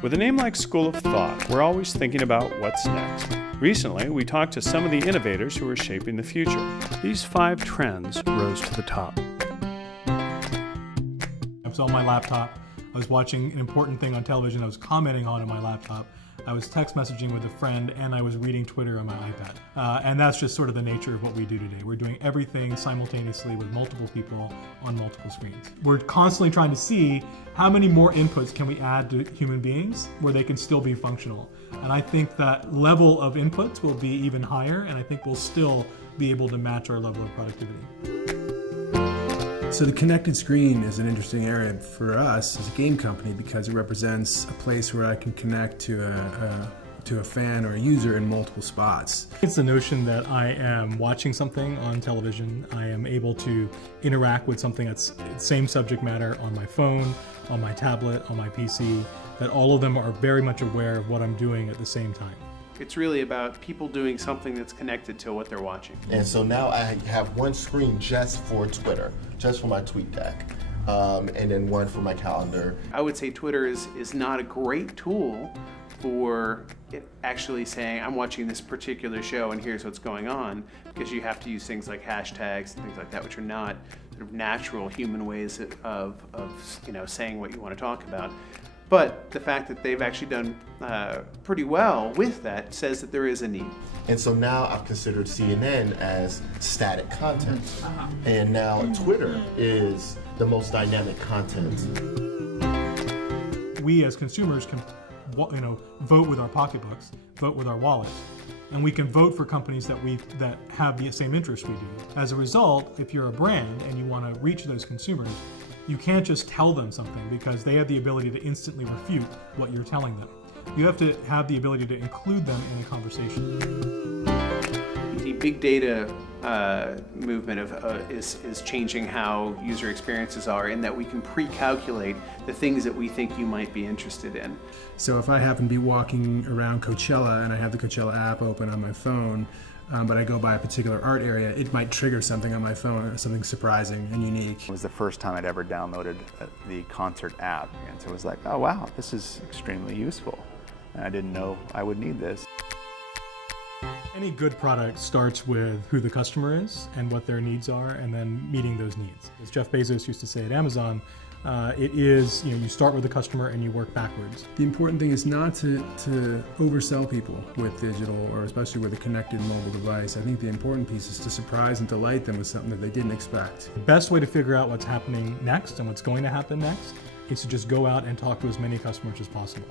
With a name like School of Thought, we're always thinking about what's next. Recently, we talked to some of the innovators who are shaping the future. These 5 trends rose to the top. I was on my laptop. I was watching an important thing on television I was commenting on my laptop. I was text messaging with a friend, and I was reading Twitter on my iPad. And that's just sort of the nature of what we do today. We're doing everything simultaneously with multiple people on multiple screens. We're constantly trying to see how many more inputs can we add to human beings where they can still be functional. And I think that level of inputs will be even higher, and I think we'll still be able to match our level of productivity. So the connected screen is an interesting area for us as a game company because it represents a place where I can connect to a fan or a user in multiple spots. It's the notion that I am watching something on television, I am able to interact with something that's same subject matter on my phone, on my tablet, on my PC, that all of them are very much aware of what I'm doing at the same time. It's really about people doing something that's connected to what they're watching. And so now I have one screen just for Twitter, just for my tweet deck, and then one for my calendar. I would say Twitter is not a great tool for it actually saying, I'm watching this particular show and here's what's going on, because you have to use things like hashtags and things like that, which are not sort of natural human ways of saying what you want to talk about. But the fact that they've actually done pretty well with that says that there is a need. And so now I've considered CNN as static content. And now Twitter is the most dynamic content. We as consumers can vote with our pocketbooks, vote with our wallets, and we can vote for companies that have the same interests we do. As a result, if you're a brand and you want to reach those consumers, you can't just tell them something because they have the ability to instantly refute what you're telling them. You have to have the ability to include them in a conversation. The big data movement is changing how user experiences are, in that we can pre-calculate the things that we think you might be interested in. So if I happen to be walking around Coachella and I have the Coachella app open on my phone, but I go by a particular art area, it might trigger something on my phone, something surprising and unique. It was the first time I'd ever downloaded the concert app, and so it was like, oh wow, this is extremely useful. And I didn't know I would need this. Any good product starts with who the customer is and what their needs are, and then meeting those needs. As Jeff Bezos used to say at Amazon, it is, you start with the customer and you work backwards. The important thing is not to oversell people with digital, or especially with a connected mobile device. I think the important piece is to surprise and delight them with something that they didn't expect. The best way to figure out what's happening next and what's going to happen next is to just go out and talk to as many customers as possible.